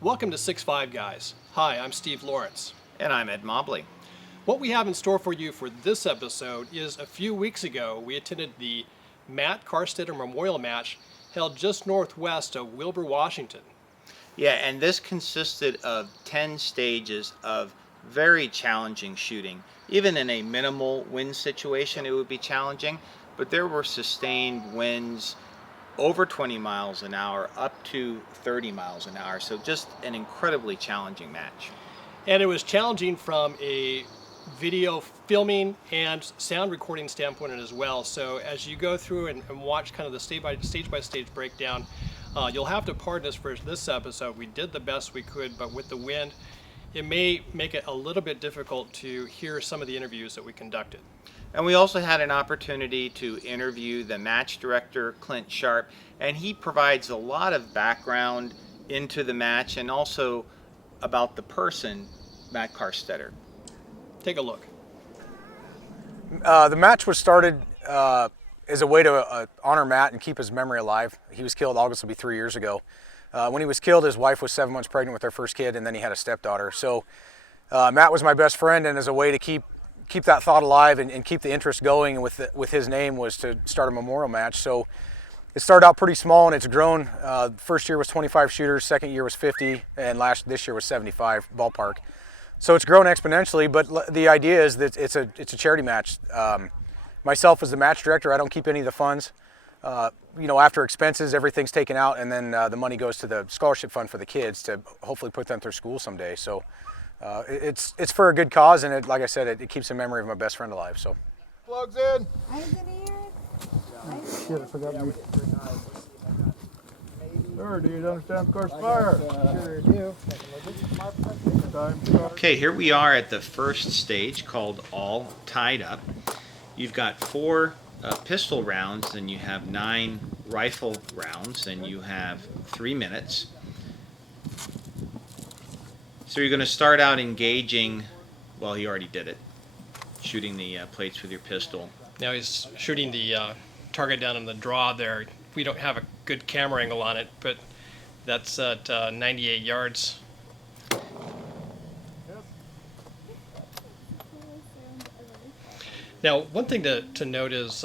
Welcome to 6'5 Guys. Hi, I'm Steve Lawrence. And I'm Ed Mobley. What we have in store for you for this episode is a few weeks ago we attended the Matt Karstetter Memorial Match held just northwest of Wilbur, Washington. Yeah, and this consisted of 10 stages of very challenging shooting. Even in a minimal wind situation, it would be challenging, but there were sustained winds over 20 miles an hour up to 30 miles an hour. So just an incredibly challenging match. And it was challenging from a video filming and sound recording standpoint as well. So as you go through and watch kind of the stage by stage breakdown, you'll have to pardon us for this episode. We did the best we could, but with the wind, it may make it a little bit difficult to hear some of the interviews that we conducted. And we also had an opportunity to interview the match director, Clint Sharp, and he provides a lot of background into the match and also about the person, Matt Karstetter. Take a look. The match was started as a way to honor Matt and keep his memory alive. He was killed, August will be 3 years ago. When he was killed, his wife was 7 months pregnant with their first kid, and then he had a stepdaughter. So Matt was my best friend, and as a way to keep that thought alive and keep the interest going with his name was to start a memorial match. So it started out pretty small and it's grown. First year was 25 shooters, second year was 50, and this year was 75 ballpark. So it's grown exponentially, but the idea is that it's a charity match. Myself as the match director, I don't keep any of the funds. After expenses, everything's taken out, and then the money goes to the scholarship fund for the kids to hopefully put them through school someday. So it's for a good cause, and like I said, it keeps the memory of my best friend alive. So plugs in. Shit, I forgot you. Sure, do you understand course fire? Sure do. Okay, here we are at the first stage called All Tied Up. You've got 4 pistol rounds, and you have 9 rifle rounds, and you have 3 minutes. So you're going to start out engaging, well, he already did it, shooting the plates with your pistol. Now he's shooting the target down in the draw there. We don't have a good camera angle on it, but that's at 98 yards. Now, one thing to note is,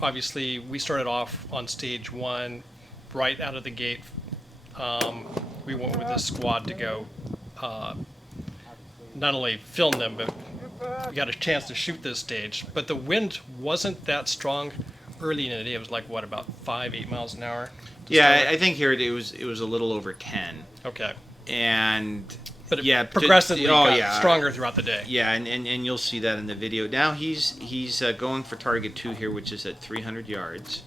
obviously we started off on stage 1 right out of the gate. We went with this squad to go not only film them, but we got a chance to shoot this stage. But the wind wasn't that strong early in the day. It was like, what, about 5-8 miles an hour? Yeah, I think here it was a little over 10. Okay. But it progressively got stronger throughout the day. Yeah, and you'll see that in the video. Now he's going for target 2 here, which is at 300 yards.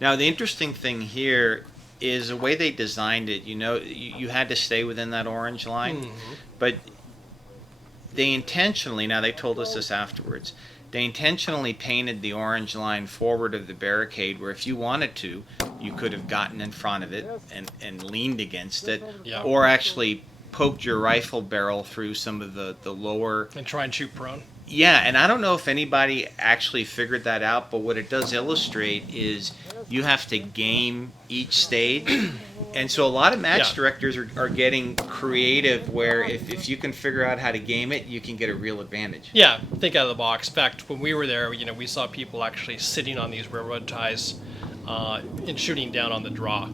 Now the interesting thing here is the way they designed it. You had to stay within that orange line, but they intentionally, now they told us this afterwards, they intentionally painted the orange line forward of the barricade where if you wanted to, you could have gotten in front of it and leaned against it, or actually poked your rifle barrel through some of the lower... And try and shoot prone. Yeah, and I don't know if anybody actually figured that out, but what it does illustrate is you have to game each stage. And so a lot of match directors are getting creative where if you can figure out how to game it, you can get a real advantage. Yeah, think out of the box. In fact, when we were there, we saw people actually sitting on these railroad ties and shooting down on the draw.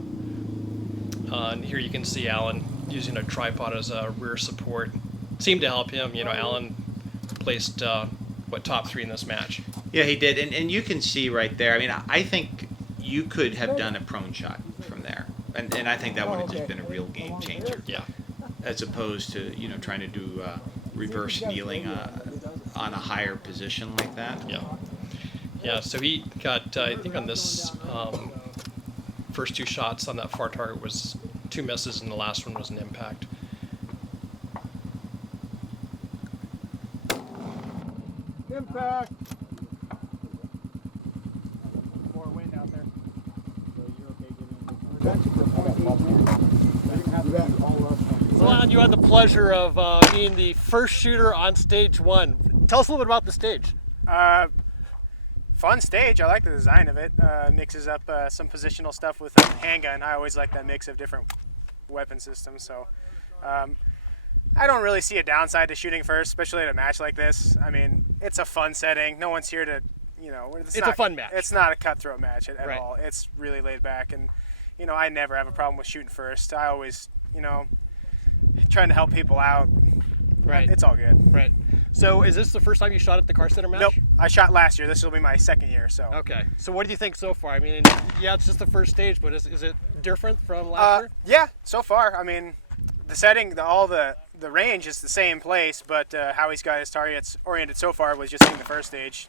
And here you can see Alan using a tripod as a rear support. Seemed to help him. Alan placed top 3 in this match. Yeah, he did, and you can see right there. I mean, I think you could have done a prone shot from there, and I think that would have just been a real game changer. Yeah, as opposed to trying to do reverse kneeling on a higher position like that. Yeah. So he got I think on this first 2 shots on that far target was 2 misses, and the last one was an impact. Impact. More wind out there. So you're okay So Alan, you had the pleasure of being the first shooter on stage 1. Tell us a little bit about the stage. fun stage. I like the design of it. Mixes up some positional stuff with a handgun. I always like that mix of different weapon systems. So I don't really see a downside to shooting first, especially at a match like this. I mean, it's a fun setting. No one's here to, it's a fun match. It's not a cutthroat match at Right. all. It's really laid back, and I never have a problem with shooting first. I always, trying to help people out. Right. It's all good. Right. So is this the first time you shot at the Karstetter match? Nope. I shot last year. This will be my second year. So. Okay. So what do you think so far? I mean, yeah, it's just the first stage, but is it different from last year? Yeah, so far. I mean, the setting, the range is the same place, but how he's got his targets oriented so far was just in the first stage.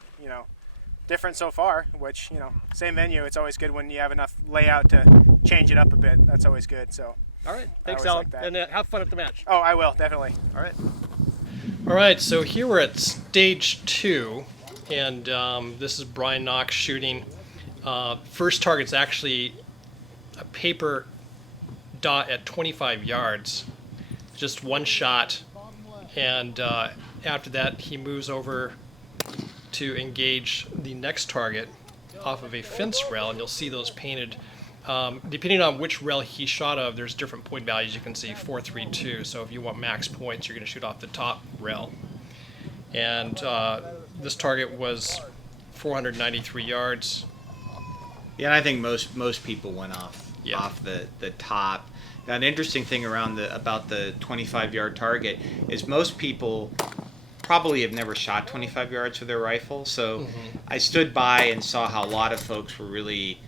Different so far. Which same venue. It's always good when you have enough layout to change it up a bit. That's always good. So. All right. Thanks, always Alan. like that. And have fun at the match. Oh, I will definitely. All right. All right, so here we're at stage 2, and this is Brian Knox shooting. First target's actually a paper dot at 25 yards, just one shot, and after that he moves over to engage the next target off of a fence rail, and you'll see those painted. Depending on which rail he shot of, there's different point values. You can see 4, 3, 2. So if you want max points, you're going to shoot off the top rail. And this target was 493 yards. Yeah, and I think most people went off Yeah. off the top. Now, an interesting thing about the 25-yard target is most people probably have never shot 25 yards with their rifle. So I stood by and saw how a lot of folks were really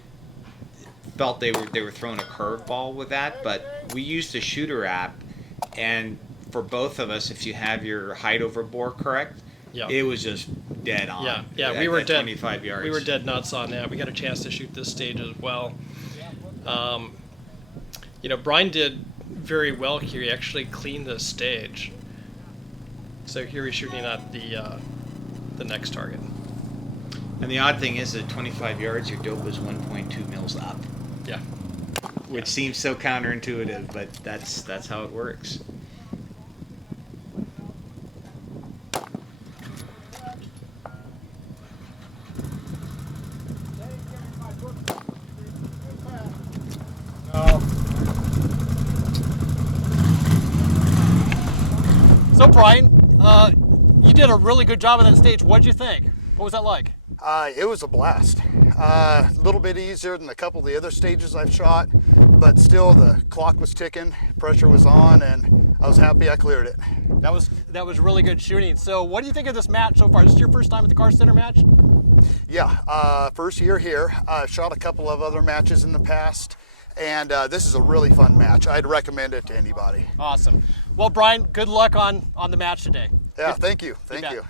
felt they were throwing a curveball with that, but we used a shooter app, and for both of us, if you have your height over bore correct, Yeah. it was just dead on. Yeah, we were dead. 25 yards. We were dead nuts on that. We got a chance to shoot this stage as well. Brian did very well here. He actually cleaned the stage. So here he's shooting at the next target. And the odd thing is, at 25 yards, your dope was 1.2 mils up, Yeah. which seems so counterintuitive, but that's how it works. So Brian, you did a really good job on that stage. What'd you think? What was that like? It was a blast. A little bit easier than a couple of the other stages I've shot, but still the clock was ticking, pressure was on, and I was happy I cleared it. That was really good shooting. So what do you think of this match so far? Is this your first time at the Karstetter match? Yeah, first year here. I've shot a couple of other matches in the past, and this is a really fun match. I'd recommend it to anybody. Awesome. Well, Brian, good luck on the match today. Yeah, thank you. Thank bet. you.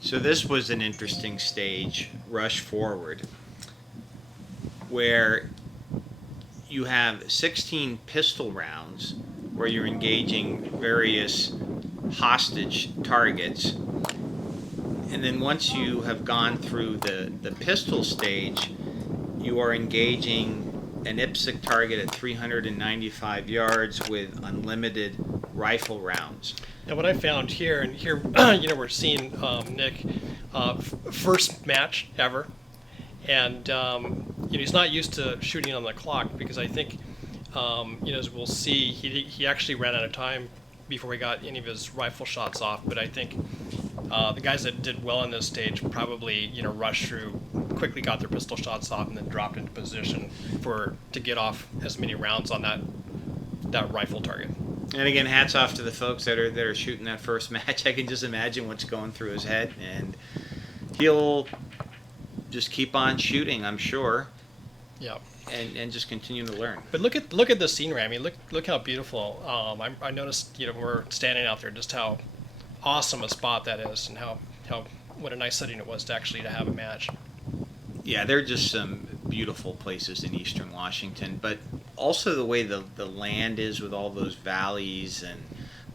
So this was an interesting stage, rush forward, where you have 16 pistol rounds where you're engaging various hostage targets. And then once you have gone through the pistol stage, you are engaging an IPSC target at 395 yards with unlimited rifle rounds. Now, what I found here, and here, we're seeing Nick, first match ever, and he's not used to shooting on the clock because I think, as we'll see, he actually ran out of time before he got any of his rifle shots off. But I think the guys that did well in this stage probably, rushed through, quickly got their pistol shots off, and then dropped into position to get off as many rounds on that rifle target. And again, hats off to the folks that are shooting that first match. I can just imagine what's going through his head, and he'll just keep on shooting, I'm sure. Yeah. And just continue to learn. But look at the scenery. I mean, look how beautiful. I noticed, when we're standing out there, just how awesome a spot that is, and how what a nice setting it was to have a match. Yeah, there are just some beautiful places in eastern Washington, but also the way the land is with all those valleys and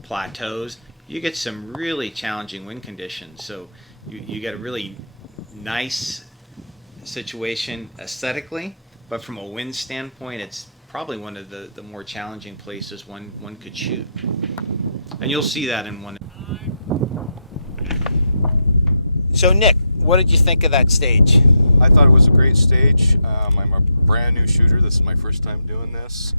plateaus, you get some really challenging wind conditions. So you get a really nice situation aesthetically, but from a wind standpoint, it's probably one of the more challenging places one could shoot. And you'll see that in one. So Nick, what did you think of that stage? I thought it was a great stage. I'm a brand new shooter. This is my first time doing this.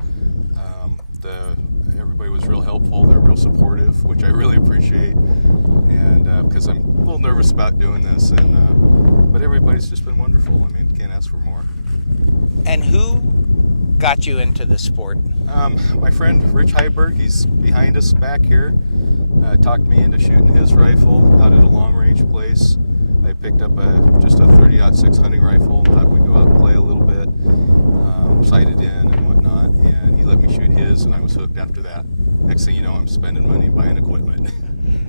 Everybody was real helpful. They're real supportive, which I really appreciate. And because I'm a little nervous about doing this, but everybody's just been wonderful. I mean, can't ask for more. And who got you into this sport? My friend Rich Heiberg, he's behind us back here, talked me into shooting his rifle out at a long-range place. I picked up just a 30-06 hunting rifle, thought we'd go out and play a little bit, sighted in and whatnot, and he let me shoot his, and I was hooked after that. Next thing you know, I'm spending money buying equipment.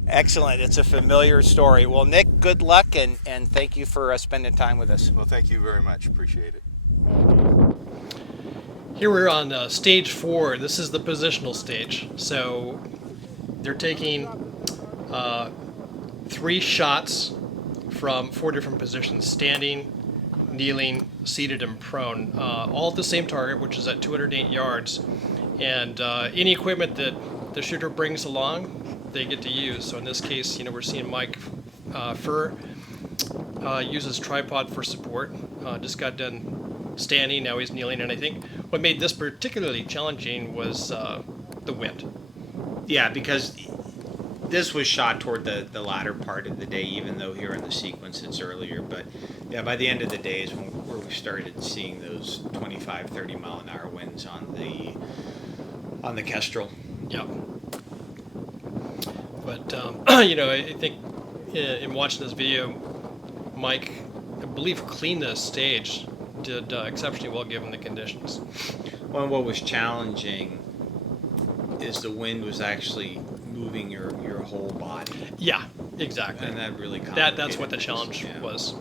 Excellent. It's a familiar story. Well, Nick, good luck, and thank you for spending time with us. Well, thank you very much. Appreciate it. Here we're on stage 4. This is the positional stage. So they're taking 3 shots from 4 different positions: standing, kneeling, seated, and prone, all at the same target, which is at 208 yards. And any equipment that the shooter brings along, they get to use. So in this case, we're seeing Mike Furr uses tripod for support. Just got done standing, now he's kneeling, and I think what made this particularly challenging was the wind. Yeah, because this was shot toward the latter part of the day, even though here in the sequence it's earlier. But yeah, by the end of the day is where we started seeing those 25, 30 mile an hour winds on the Kestrel. Yeah. But I think in watching this video, Mike, I believe, cleaned the stage, did exceptionally well given the conditions. Well, what was challenging is the wind was actually moving your whole body. Yeah, exactly. And that really complicated that's what the challenge was.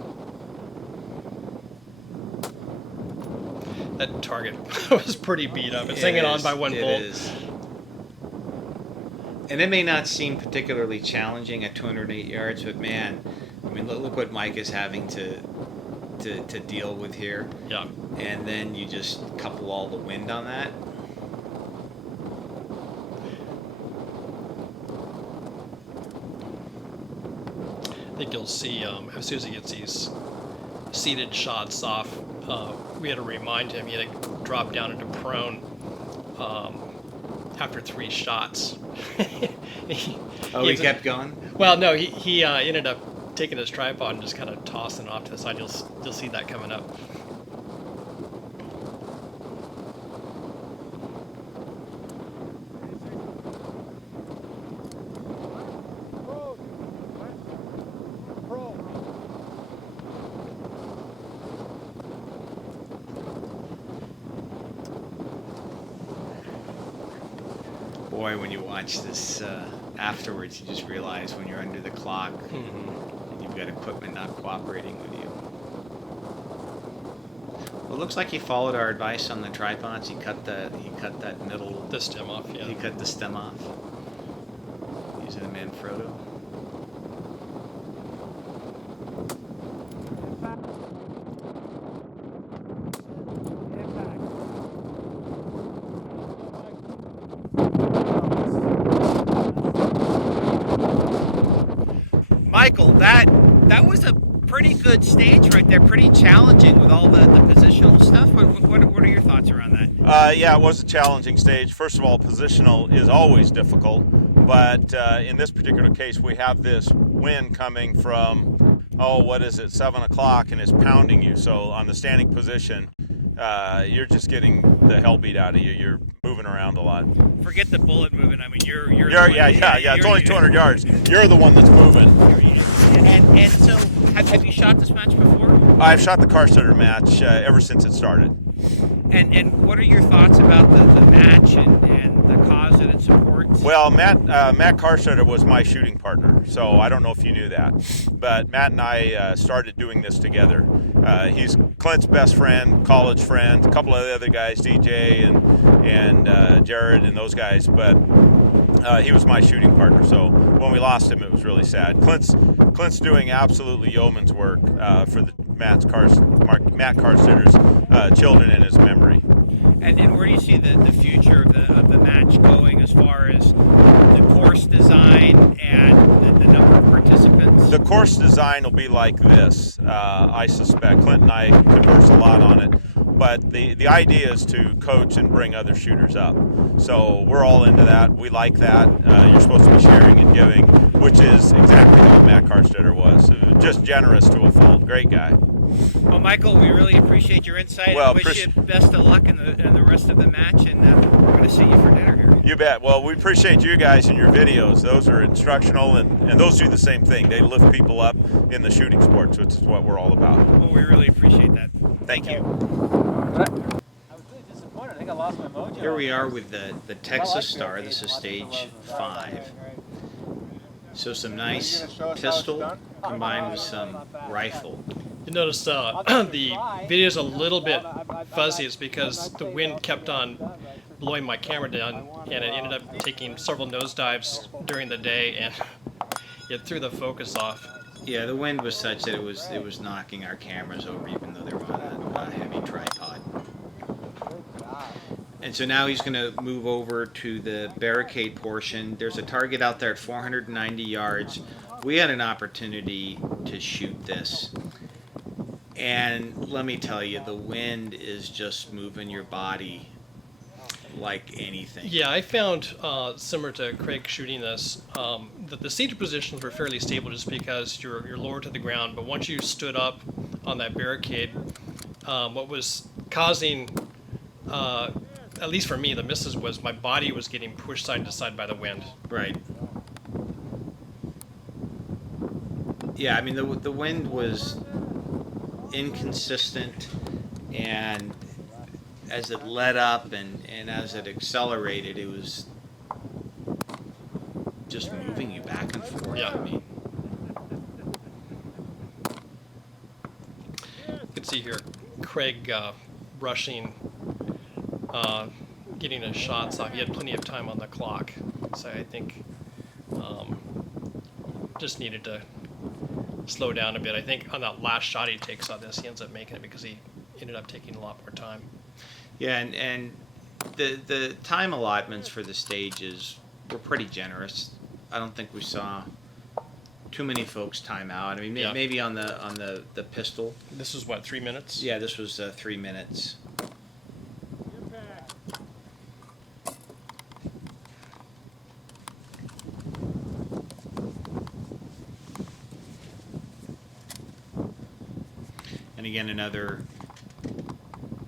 That target was pretty beat up. It's hanging on by one bolt. It is. And it may not seem particularly challenging at 208 yards, but man, I mean, look what Mike is having to deal with here. Yeah. And then you just couple all the wind on that. I think you'll see as soon as he gets these seated shots off, we had to remind him he had to drop down into prone after 3 shots. he kept going? Well, no, he ended up taking his tripod and just kind of tossing it off to the side. You'll see that coming up. Boy, when you watch this afterwards, you just realize when you're under the clock, and you've got equipment not cooperating with you. Well, it looks like he followed our advice on the tripods. He cut that middle, the stem off. Yeah, he cut the stem off using a Manfrotto. Michael, that was a pretty good stage right there, pretty challenging with all the positional stuff. What are your thoughts around that? Yeah, it was a challenging stage. First of all, positional is always difficult, but in this particular case, we have this wind coming from, 7 o'clock, and it's pounding you. So on the standing position, you're just getting the hell beat out of you. You're moving around a lot. Forget the bullet moving. I mean, you're it's only 200 yards. You're the one that's moving. And so, have you shot this match before? I've shot the Karstetter match ever since it started. And what are your thoughts about the match and the cause that it supports? Well, Matt Karstetter was my shooting partner, so I don't know if you knew that. But Matt and I started doing this together. He's Clint's best friend, college friend, a couple of the other guys, DJ and Jared and those guys, but he was my shooting partner. So when we lost him, it was really sad. Clint's doing absolutely yeoman's work for the Matt Karstetter's children in his memory. And where do you see the future of the match going as far as the course design and the number of participants? The course design will be like this, I suspect. Clint and I converse a lot on it. But the idea is to coach and bring other shooters up. So we're all into that. We like that. You're supposed to be sharing and giving, which is exactly how Matt Karstetter was. Just generous to a fault. Great guy. Well, Michael, we really appreciate your insight. Well, I wish you best of luck in the rest of the match, and we're going to see you for dinner here. You bet. Well, we appreciate you guys and your videos. Those are instructional, and those do the same thing. They lift people up in the shooting sports, which is what we're all about. Well, we really appreciate that. Thank you. I was really disappointed. I think I lost my mojo. Here we are with the Texas Star. This is stage 5. So some nice pistol combined with some rifle. You notice the video is a little bit fuzzy. It's because the wind kept on blowing my camera down, and it ended up taking several nosedives during the day, and it threw the focus off. Yeah, the wind was such that it was knocking our cameras over, even though they were on a heavy tripod. And so now he's going to move over to the barricade portion. There's a target out there at 490 yards. We had an opportunity to shoot this. And let me tell you, the wind is just moving your body like anything. Yeah, I found, similar to Craig shooting this, that the seated positions were fairly stable just because you're lower to the ground. But once you stood up on that barricade, what was causing, at least for me, the misses was my body was getting pushed side to side by the wind. Right. Yeah, I mean, the wind was inconsistent, and as it led up and as it accelerated, it was just moving you back and forth. Yeah. I mean, you can see here Craig rushing, getting his shots off. He had plenty of time on the clock, so I think just needed to slow down a bit. I think on that last shot he takes on this, he ends up making it because he ended up taking a lot more time. yeah, and the time allotments for the stages were pretty generous. I don't think we saw too many folks time out. I mean, Yeah. maybe on the pistol. This is what, 3 minutes? Yeah, this was 3 minutes. And again, another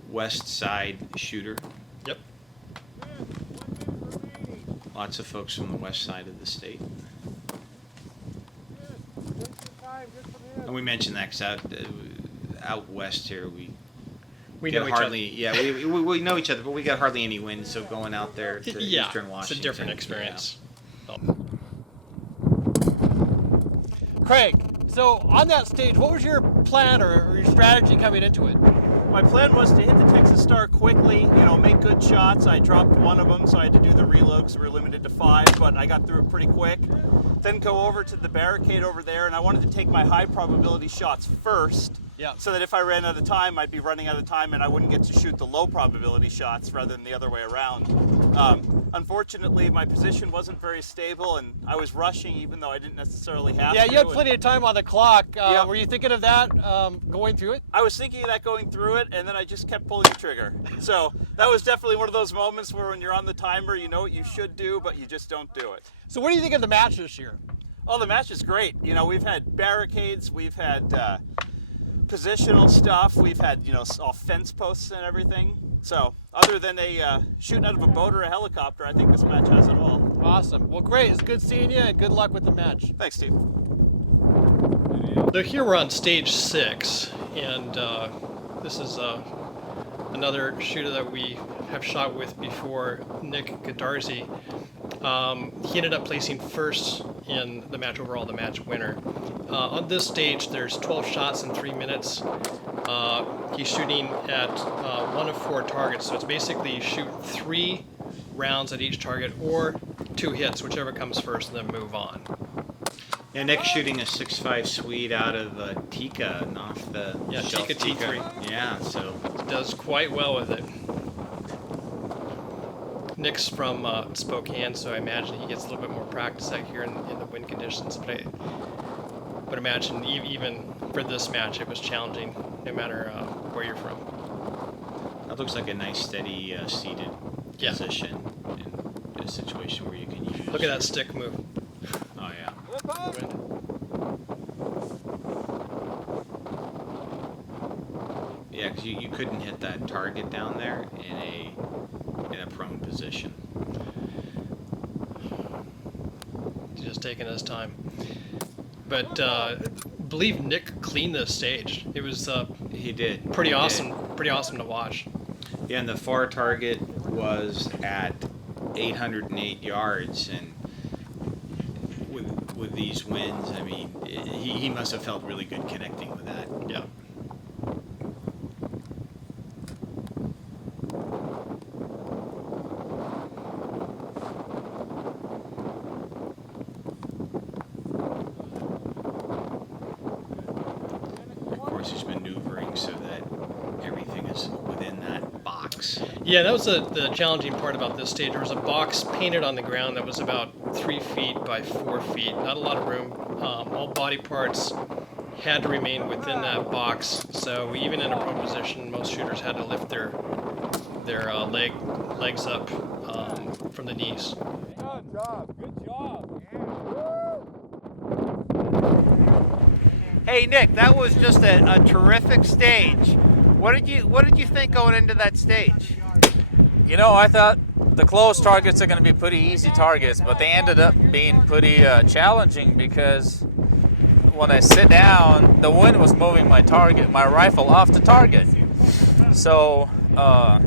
west side shooter. Yep. Lots of folks from the west side of the state. And we mentioned that because out west here We get know each hardly, yeah, we know each other, but we got hardly any wind, so going out there to Yeah, eastern Washington. it's a different experience. Yeah. Craig, so on that stage, what was your plan or your strategy coming into it? My plan was to hit the Texas Star quickly, make good shots. I dropped one of them, so I had to do the reload because we were limited to 5, but I got through it pretty quick. Then go over to the barricade over there, and I wanted to take my high probability shots first, so that if I ran out of time, I'd be running out of time and I wouldn't get to shoot the low probability shots rather than the other way around. Unfortunately, my position wasn't very stable, and I was rushing even though I didn't necessarily have to. Yeah, you had plenty of time on the clock. Yeah. Were you thinking of that going through it? I was thinking of that going through it, and then I just kept pulling the trigger. So that was definitely one of those moments where when you're on the timer, you know what you should do, but you just don't do it. So what do you think of the match this year? Oh, the match is great. We've had barricades, we've had positional stuff, we've had, all fence posts and everything. So other than a shooting out of a boat or a helicopter, I think this match has it all. Awesome. Well, great. It's good seeing you, and good luck with the match. Thanks, Steve. So here we're on stage 6, and this is another shooter that we have shot with before, Nick Godarzi. He ended up placing first in the match overall, the match winner. On this stage, there's 12 shots in 3 minutes. He's shooting at 1 of 4 targets, so it's basically you shoot 3 rounds at each target or 2 hits, whichever comes first, and then move on. Yeah, Nick's shooting a 6.5 Swede out of Tika, off the Yeah, shelf Tika T3. Yeah, so Does quite well with it. Nick's from Spokane, so I imagine he gets a little bit more practice out here in the wind conditions. But imagine even for this match, it was challenging, no matter where you're from. That looks like a nice, steady, seated position in a situation where you can use. Look at that stick move. Oh yeah. Yeah, because you couldn't hit that target down there in a prone position. He's just taking his time. But I believe Nick cleaned this stage. It was he did pretty he awesome. did. Pretty awesome to watch. Yeah, and the far target was at 808 yards, and with these winds, I mean, he must have felt really good connecting with that. Yeah. He's maneuvering so that everything is within that box. Yeah, that was the challenging part about this stage. There was a box painted on the ground that was about 3 feet by 4 feet. Not a lot of room. All body parts had to remain within that box. So even in a prone position, most shooters had to lift their legs up from the knees. Good job. Good job. Hey Nick, that was just a terrific stage. What did you think going into that stage? You know, I thought the close targets are going to be pretty easy targets, but they ended up being pretty challenging because when I sit down, the wind was moving my rifle off the target. So I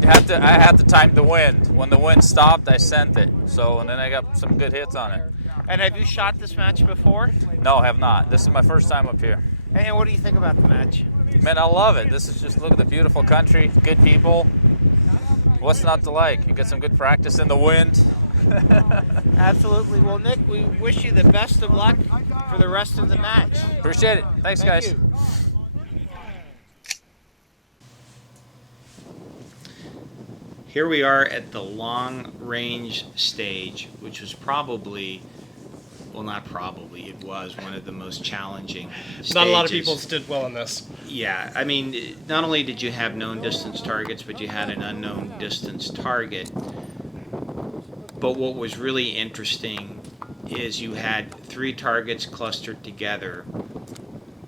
had to time the wind. When the wind stopped, I sent it. So and then I got some good hits on it. And have you shot this match before? No, I have not. This is my first time up here. And what do you think about the match? Man, I love it. This is just, look at the beautiful country, good people. What's not to like? You get some good practice in the wind. Absolutely. Well, Nick, we wish you the best of luck for the rest of the match. Appreciate it. Thanks, guys. You. Here we are at the long range stage, which was probably, well, not probably, it was one of the most challenging stages. Not a lot of people did well in this. Yeah, I mean, not only did you have known distance targets, but you had an unknown distance target. But what was really interesting is you had 3 targets clustered together.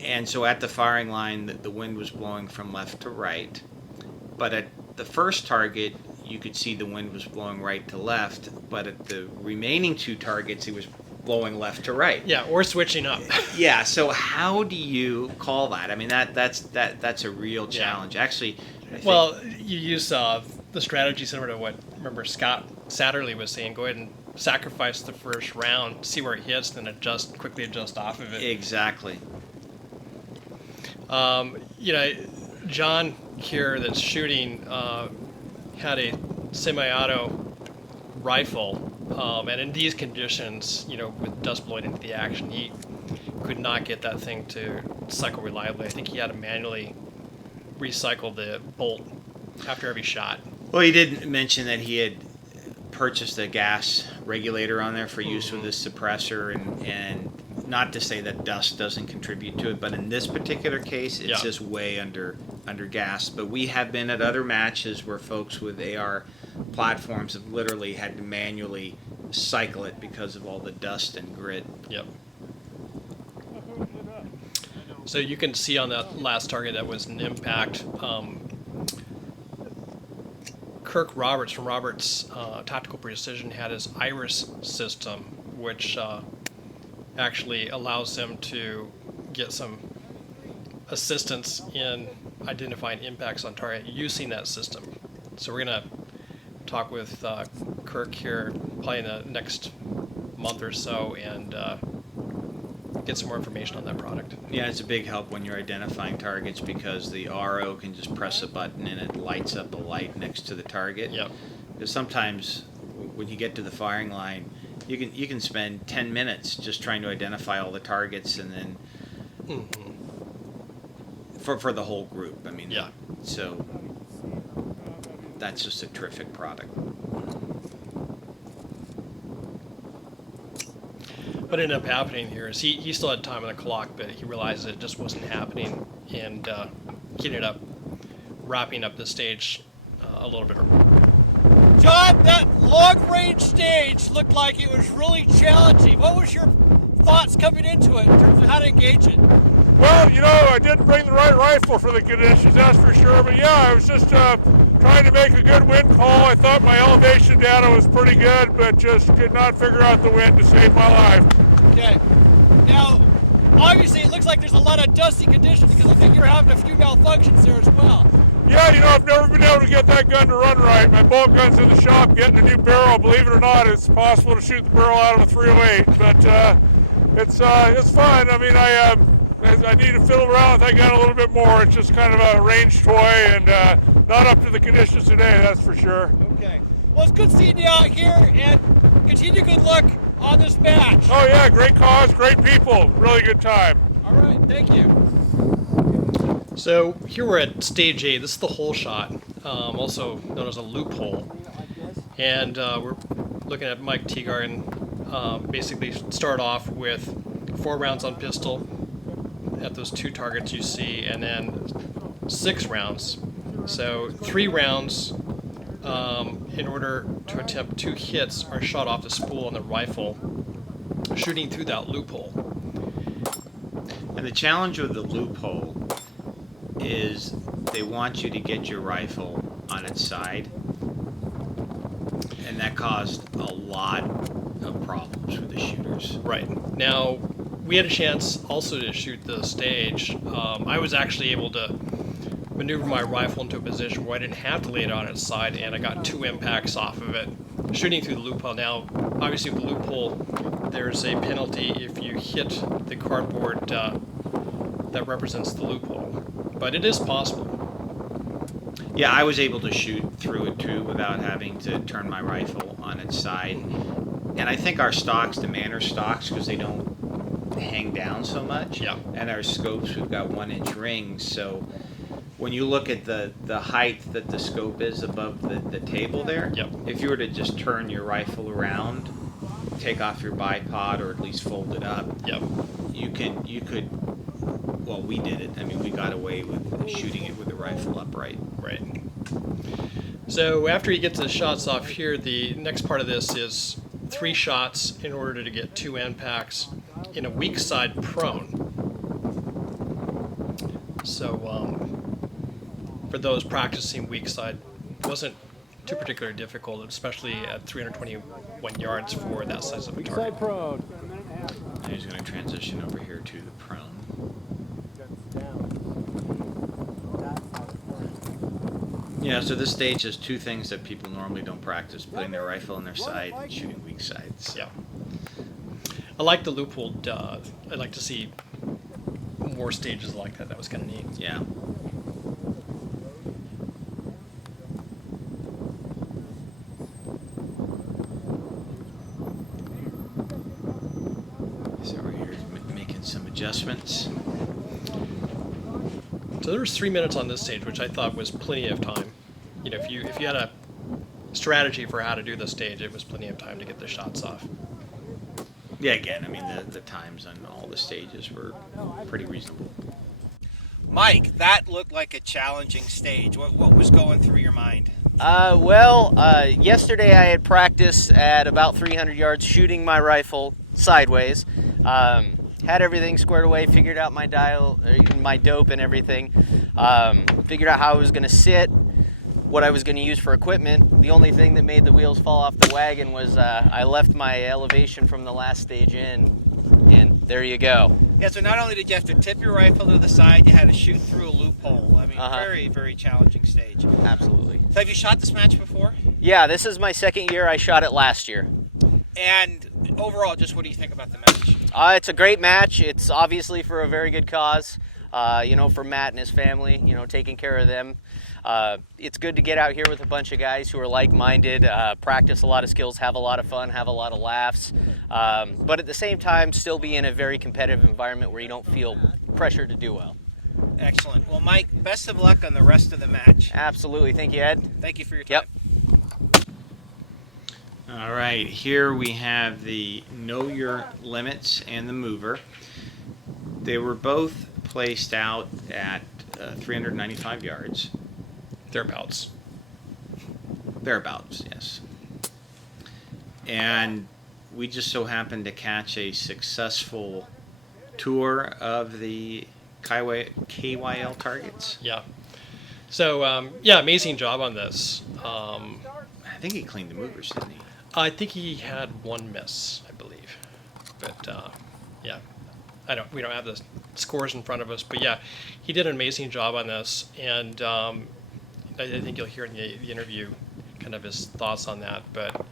And so at the firing line, the wind was blowing from left to right. But at the first target, you could see the wind was blowing right to left. But at the remaining 2 targets, it was blowing left to right. Yeah, or switching up. Yeah, so how do you call that? I mean, that's a real challenge. Yeah. Actually, I think, well, you use the strategy similar to what, remember, Scott Satterley was saying, go ahead and sacrifice the first round, see where it hits, then quickly adjust off of it. Exactly. John here that's shooting had a semi-auto rifle, and in these conditions, with dust blowing into the action, he could not get that thing to cycle reliably. I think he had to manually recycle the bolt after every shot. Well, he did mention that he had purchased a gas regulator on there for use with this suppressor, and not to say that dust doesn't contribute to it, but in this particular case, it's just way under gas. But we have been at other matches where folks with AR platforms have literally had to manually cycle it because of all the dust and grit. Yep. So you can see on that last target that was an impact. Kirk Roberts from Roberts Tactical Precision had his Iris system, which actually allows him to get some assistance in identifying impacts on target using that system. So we're going to talk with Kirk here probably in the next month or so and get some more information on that product. Yeah, it's a big help when you're identifying targets because the RO can just press a button and it lights up a light next to the target. Yep. Because sometimes when you get to the firing line, you can spend 10 minutes just trying to identify all the targets and then for the whole group. I mean, yeah. So that's just a terrific product. What ended up happening here is he still had time on the clock, but he realized that it just wasn't happening, and he ended up wrapping up the stage a little bit. John, that long-range stage looked like it was really challenging. What was your thoughts coming into it in terms of how to engage it? Well, I didn't bring the right rifle for the conditions, that's for sure. But yeah, I was just trying to make a good wind call. I thought my elevation data was pretty good, but just could not figure out the wind to save my life. Okay. Now, obviously, it looks like there's a lot of dusty conditions because I think you're having a few malfunctions there as well. Yeah, I've never been able to get that gun to run right. My bolt gun's in the shop getting a new barrel. Believe it or not, it's possible to shoot the barrel out of a 308, but it's fun. I mean, I need to fiddle around with that gun a little bit more. It's just kind of a range toy and not up to the conditions today, that's for sure. Okay. Well, it's good seeing you out here, and continue good luck on this match. Oh yeah, great cause, great people, really good time. All right, thank you. So here we're at stage 8. This is the hole shot, also known as a loophole. And we're looking at Mike Teagarden basically start off with 4 rounds on pistol at those 2 targets you see, and then 6 rounds. So 3 rounds in order to attempt 2 hits are shot off the spool on the rifle, shooting through that loophole. And the challenge with the loophole is they want you to get your rifle on its side, and that caused a lot of problems for the shooters. Right. Now, we had a chance also to shoot the stage. I was actually able to maneuver my rifle into a position where I didn't have to lay it on its side, and I got 2 impacts off of it, shooting through the loophole. Now, obviously with the loophole, there's a penalty if you hit the cardboard that represents the loophole. But it is possible. Yeah, I was able to shoot through it too without having to turn my rifle on its side. And I think our stocks demand our stocks because they don't hang down so much. Yeah. And our scopes, we've got 1-inch rings. So when you look at the height that the scope is above the table there, yep. If you were to just turn your rifle around, take off your bipod or at least fold it up, yep. you could. Well, we did it. I mean, we got away with shooting it with the rifle upright. Right. So after he gets his shots off here, the next part of this is 3 shots in order to get 2 impacts in a weak side prone. So for those practicing weak side, it wasn't too particularly difficult, especially at 321 yards for that size of a target. Weak side prone. And he's going to transition over here to the prone. Yeah, so this stage has 2 things that people normally don't practice: putting their rifle on their side and shooting weak sides. Yeah. I like the loophole. I'd like to see more stages like that. That was kind of neat. Yeah. So we're here making some adjustments. So there was 3 minutes on this stage, which I thought was plenty of time. You know, if you had a strategy for how to do the stage, it was plenty of time to get the shots off. Yeah, again, I mean, the times on all the stages were pretty reasonable. Mike, that looked like a challenging stage. What was going through your mind? Yesterday I had practice at about 300 yards shooting my rifle sideways. Had everything squared away, figured out my dial, my dope and everything. Figured out how I was going to sit, what I was going to use for equipment. The only thing that made the wheels fall off the wagon was I left my elevation from the last stage in, and there you go. Yeah, so not only did you have to tip your rifle to the side, you had to shoot through a loophole. I mean, very, very challenging stage. Absolutely. So have you shot this match before? Yeah, this is my 2nd year. I shot it last year. And overall, just what do you think about the match? It's a great match. It's obviously for a very good cause. For Matt and his family, taking care of them. It's good to get out here with a bunch of guys who are like-minded, practice a lot of skills, have a lot of fun, have a lot of laughs, but at the same time still be in a very competitive environment where you don't feel pressure to do well. Excellent. Well, Mike, best of luck on the rest of the match. Absolutely. Thank you, Ed. Thank you for your time. Yep. All right, here we have the Know Your Limits and the Mover. They were both placed out at 395 yards. Thereabouts. Thereabouts, yes. And we just so happened to catch a successful tour of the KYL targets. Yeah. So, yeah, amazing job on this. I think he cleaned the movers, didn't he? I think he had one miss, I believe. But, yeah. We don't have the scores in front of us, but yeah, he did an amazing job on this, and I think you'll hear in the interview kind of his thoughts on that. But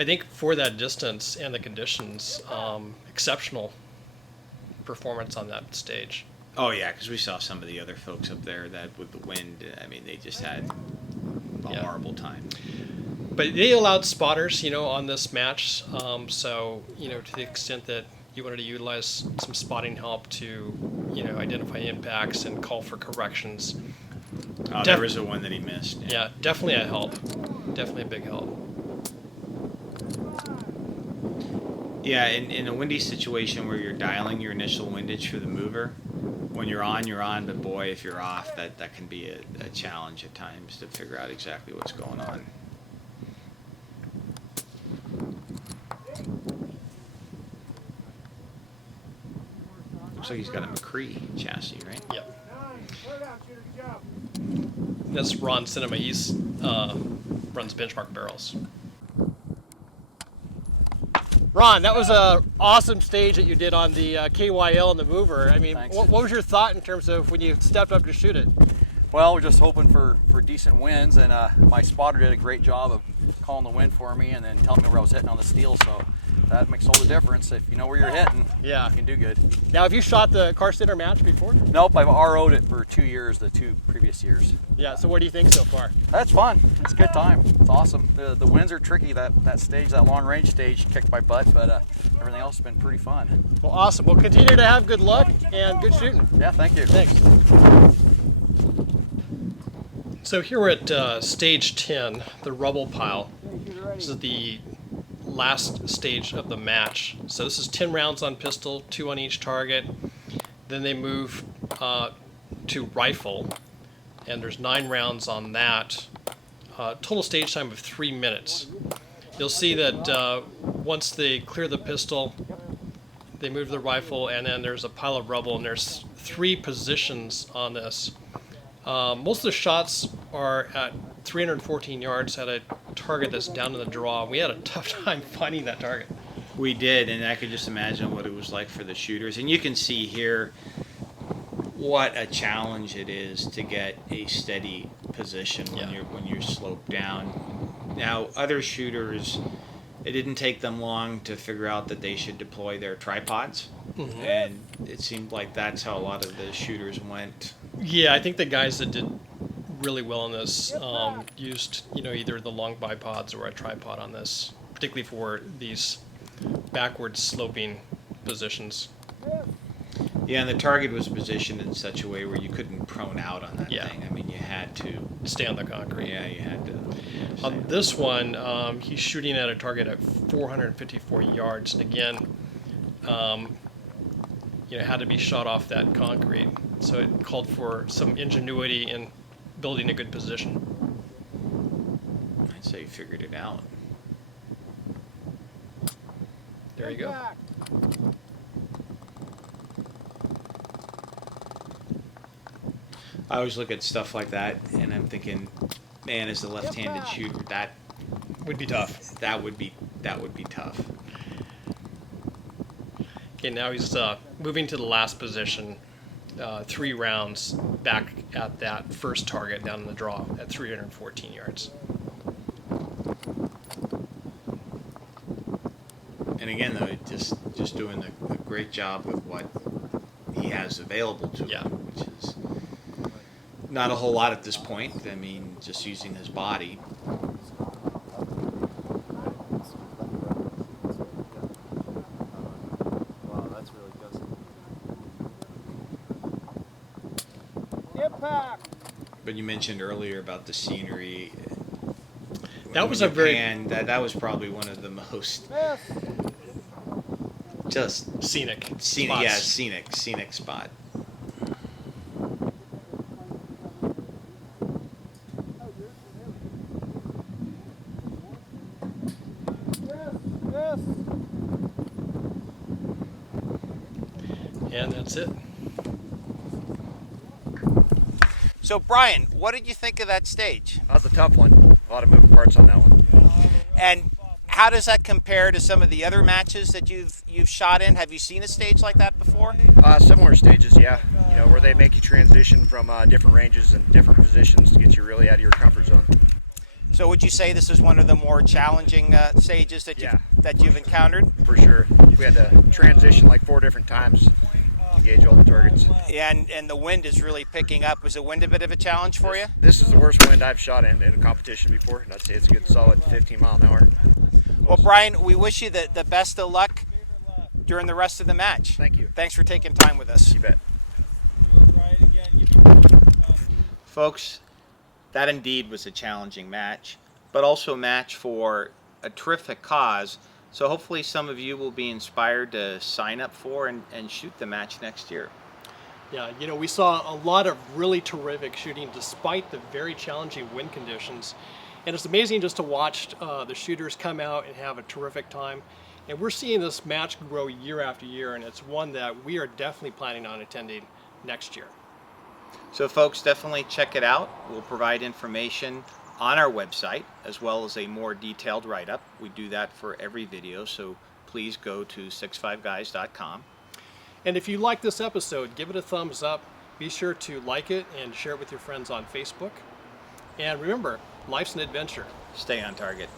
I think for that distance and the conditions, exceptional performance on that stage. Oh yeah, because we saw some of the other folks up there that with the wind, I mean, they just had a horrible time. But they allowed spotters, on this match. So, to the extent that you wanted to utilize some spotting help to, identify impacts and call for corrections. There was the one that he missed. Yeah, definitely a help. Definitely a big help. Yeah, in a windy situation where you're dialing your initial windage for the mover, when you're on, but boy, if you're off, that can be a challenge at times to figure out exactly what's going on. Looks like he's got a McCree chassis, right? Yep. That's Ron Cinema. He's runs Benchmark Barrels. Ron, that was a awesome stage that you did on the KYL and the mover. I mean, what was your thought in terms of when you stepped up to shoot it? Well, we're just hoping for decent winds, and my spotter did a great job of calling the wind for me and then telling me where I was hitting on the steel, so that makes all the difference. If you know where you're hitting, you can do good. Now, have you shot the Karstetter match before? Nope, I've RO'd it for 2 years, the 2 previous years. Yeah, so what do you think so far? That's fun. It's a good time. It's awesome. The winds are tricky. That stage, that long range stage, kicked my butt, but everything else has been pretty fun. Well, awesome. Well, continue to have good luck and good shooting. Yeah, thank you. Thanks. So here we're at stage 10, the Rubble Pile. This is the last stage of the match. So this is 10 rounds on pistol, 2 on each target. Then they move to rifle, and there's 9 rounds on that. Total stage time of 3 minutes. You'll see that once they clear the pistol, they move the rifle, and then there's a pile of rubble, and there's 3 positions on this. Most of the shots are at 314 yards at a target that's down in the draw. We had a tough time finding that target. We did, and I could just imagine what it was like for the shooters. And you can see here what a challenge it is to get a steady position when you're sloped down. Now, other shooters, it didn't take them long to figure out that they should deploy their tripods, and it seemed like that's how a lot of the shooters went. Yeah, I think the guys that did really well on this used, either the long bipods or a tripod on this, particularly for these backward sloping positions. Yeah, and the target was positioned in such a way where you couldn't prone out on that thing. I mean, you had to stay on the concrete. Yeah, you had to. On this one, he's shooting at a target at 454 yards, and again, had to be shot off that concrete. So it called for some ingenuity in building a good position. I'd say you figured it out. There you go. I always look at stuff like that, and I'm thinking, man, as a left-handed shooter, that would be tough. That would be tough. Okay, now he's moving to the last position. 3 rounds back at that first target down in the draw at 314 yards. And again, though, just doing a great job with what he has available to him, which is not a whole lot at this point. I mean, just using his body. But you mentioned earlier about the scenery. That was When a you very panned, that was probably one of the most just scenic. yeah, spots. scenic spot. And that's it. So Brian, what did you think of that stage? That was a tough one. A lot of moving parts on that one. And how does that compare to some of the other matches that you've shot in? Have you seen a stage like that before? Similar stages, yeah. You know, where they make you transition from different ranges and different positions to get you really out of your comfort zone. So would you say this is one of the more challenging stages that you've encountered? For sure. We had to transition like 4 different times to gauge all the targets. And the wind is really picking up. Was the wind a bit of a challenge for you? This is the worst wind I've shot in a competition before, and I'd say it's a good solid 15 mile an hour. Well, Brian, we wish you the best of luck during the rest of the match. Thank you. Thanks for taking time with us. You bet. Folks, that indeed was a challenging match, but also a match for a terrific cause. So hopefully some of you will be inspired to sign up for and shoot the match next year. Yeah, you know, we saw a lot of really terrific shooting despite the very challenging wind conditions. And it's amazing just to watch the shooters come out and have a terrific time. And we're seeing this match grow year after year, and it's one that we are definitely planning on attending next year. So folks, definitely check it out. We'll provide information on our website as well as a more detailed write-up. We do that for every video, so please go to 65guys.com. And if you like this episode, give it a thumbs up. Be sure to like it and share it with your friends on Facebook. And remember, life's an adventure. Stay on target.